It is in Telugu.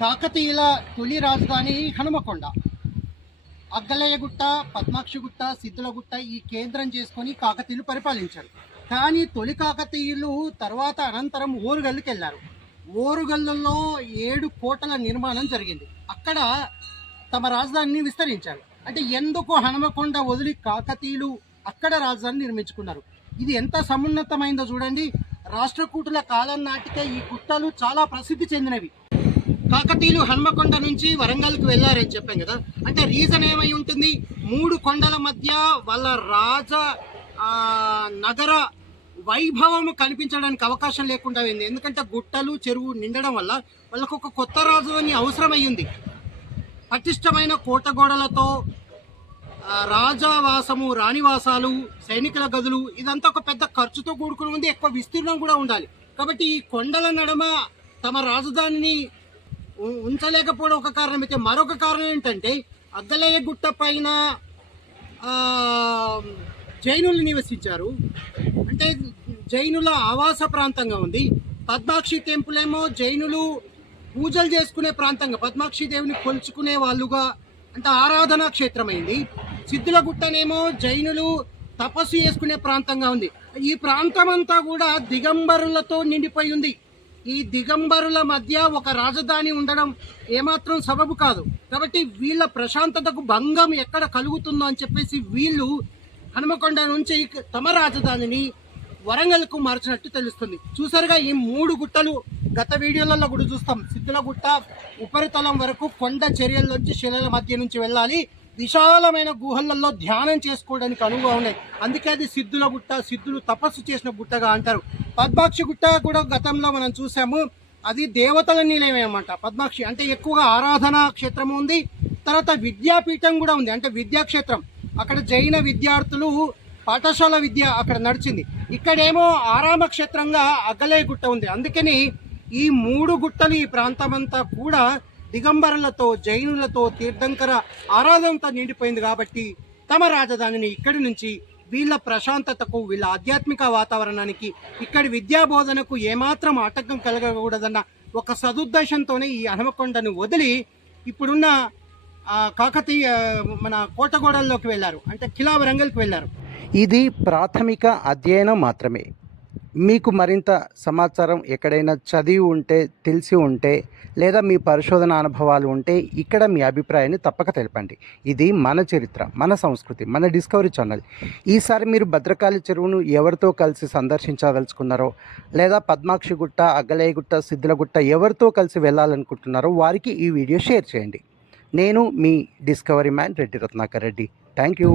కాకతీయుల తొలి రాజధాని హనుమకొండ. అగ్గలయ్యగుట్ట పద్మాక్షిగుట్ట సిద్ధులగుట్ట ఈ కేంద్రం చేసుకొని కాకతీయులు పరిపాలించారు. కానీ తొలి కాకతీయులు తర్వాత అనంతరం ఓరుగల్లుకి వెళ్ళారు ఓరుగల్లులో ఏడు కోటల నిర్మాణం జరిగింది. అక్కడ తమ రాజధానిని విస్తరించారు. అంటే ఎందుకు హనుమకొండ వదిలి కాకతీయులు అక్కడ రాజధాని నిర్మించుకున్నారు? ఇది ఎంత సమున్నతమైందో చూడండి. రాష్ట్రకూటుల కాలం నాటికే ఈ గుట్టలు చాలా ప్రసిద్ధి చెందినవి. కాకతీయులు హన్మకొండ నుంచి వరంగల్కి వెళ్ళారని చెప్పాం కదా. అంటే రీజన్ ఏమై ఉంటుంది? మూడు కొండల మధ్య వాళ్ళ రాజ నగర వైభవం కనిపించడానికి అవకాశం లేకుండా అయింది. ఎందుకంటే గుట్టలు చెరువు నిండడం వల్ల వాళ్ళకు ఒక కొత్త రాజధాని అవసరమయ్యింది. పటిష్టమైన కోటగోడలతో రాజావాసము రాణివాసాలు సైనికుల గదులు ఇదంతా ఒక పెద్ద ఖర్చుతో కూడుకుని ఉంది. ఎక్కువ విస్తీర్ణం కూడా ఉండాలి. కాబట్టి ఈ కొండల నడమ తమ రాజధానిని ఉంచలేకపోవడం ఒక కారణం. అయితే మరొక కారణం ఏంటంటే అగ్గలయ్య గుట్ట పైన జైనులు నివసించారు. అంటే జైనుల ఆవాస ప్రాంతంగా ఉంది. పద్మాక్షి టెంపుల్ ఏమో జైనులు పూజలు చేసుకునే ప్రాంతంగా పద్మాక్షి దేవుని కొలుచుకునే వాళ్ళుగా అంటే ఆరాధనా క్షేత్రమైంది. సిద్ధుల గుట్టనేమో జైనులు తపస్సు చేసుకునే ప్రాంతంగా ఉంది. ఈ ప్రాంతం అంతా కూడా దిగంబరులతో నిండిపోయి ఉంది. ఈ దిగంబరుల మధ్య ఒక రాజధాని ఉండడం ఏమాత్రం సబబు కాదు. కాబట్టి వీళ్ళ ప్రశాంతతకు భంగం ఎక్కడ కలుగుతుందో అని చెప్పేసి వీళ్ళు హనుమకొండ నుంచి తమ రాజధానిని వరంగల్కు మార్చినట్టు తెలుస్తుంది. చూసారుగా ఈ మూడు గుట్టలు గత వీడియోలలో కూడా చూస్తాం. సిద్ధులగుట్ట ఉపరితలం వరకు కొండ చర్యల్లోంచి శిలల మధ్య నుంచి వెళ్ళాలి. విశాలమైన గుహలలో ధ్యానం చేసుకోవడానికి అనువుగా ఉన్నాయి. అందుకే అది సిద్ధుల గుట్ట సిద్ధులు తపస్సు చేసిన గుట్టగా అంటారు. పద్మాక్షి గుట్ట కూడా గతంలో మనం చూసాము. అది దేవతల నిలయమే అనమాట పద్మాక్షి అంటే ఎక్కువగా ఆరాధనా క్షేత్రం ఉంది. తర్వాత విద్యాపీఠం కూడా ఉంది. అంటే విద్యాక్షేత్రం. అక్కడ జైన విద్యార్థులు పాఠశాల విద్య అక్కడ నడిచింది. ఇక్కడేమో ఆరామ క్షేత్రంగా అగ్గలే గుట్ట ఉంది. అందుకని ఈ మూడు గుట్టలు ఈ ప్రాంతమంతా కూడా దిగంబరులతో జైనులతో తీర్థంకర ఆరాధనతో నిండిపోయింది కాబట్టి తమ రాజధానిని ఇక్కడి నుంచి వీళ్ళ ప్రశాంతతకు వీళ్ళ ఆధ్యాత్మిక వాతావరణానికి ఇక్కడి విద్యా బోధనకు ఏమాత్రం ఆటంకం కలగకూడదన్న ఒక సదుద్దేశంతోనే ఈ హనుమకొండను వదిలి ఇప్పుడున్న కాకతీయ మన కోటగోడల్లోకి వెళ్ళారు అంటే కిలా వరంగల్కి వెళ్ళారు ఇది ప్రాథమిక అధ్యయనం మాత్రమే. మీకు మరింత సమాచారం ఎక్కడైనా చదివి ఉంటే తెలిసి ఉంటే లేదా మీ పరిశోధన అనుభవాలు ఉంటే ఇక్కడ మీ అభిప్రాయాన్ని తప్పక తెలపండి. ఇది మన చరిత్ర మన సంస్కృతి మన డిస్కవరీ ఛానల్. ఈసారి మీరు భద్రకాళి చెరువును ఎవరితో కలిసి సందర్శించదలుచుకున్నారో లేదా పద్మాక్షి గుట్ట అగ్గలయ్యగుట్ట ఎవరితో కలిసి వెళ్ళాలనుకుంటున్నారో వారికి ఈ వీడియో షేర్ చేయండి. నేను మీ discovery man Reddy Ratnakar Reddy. Thank you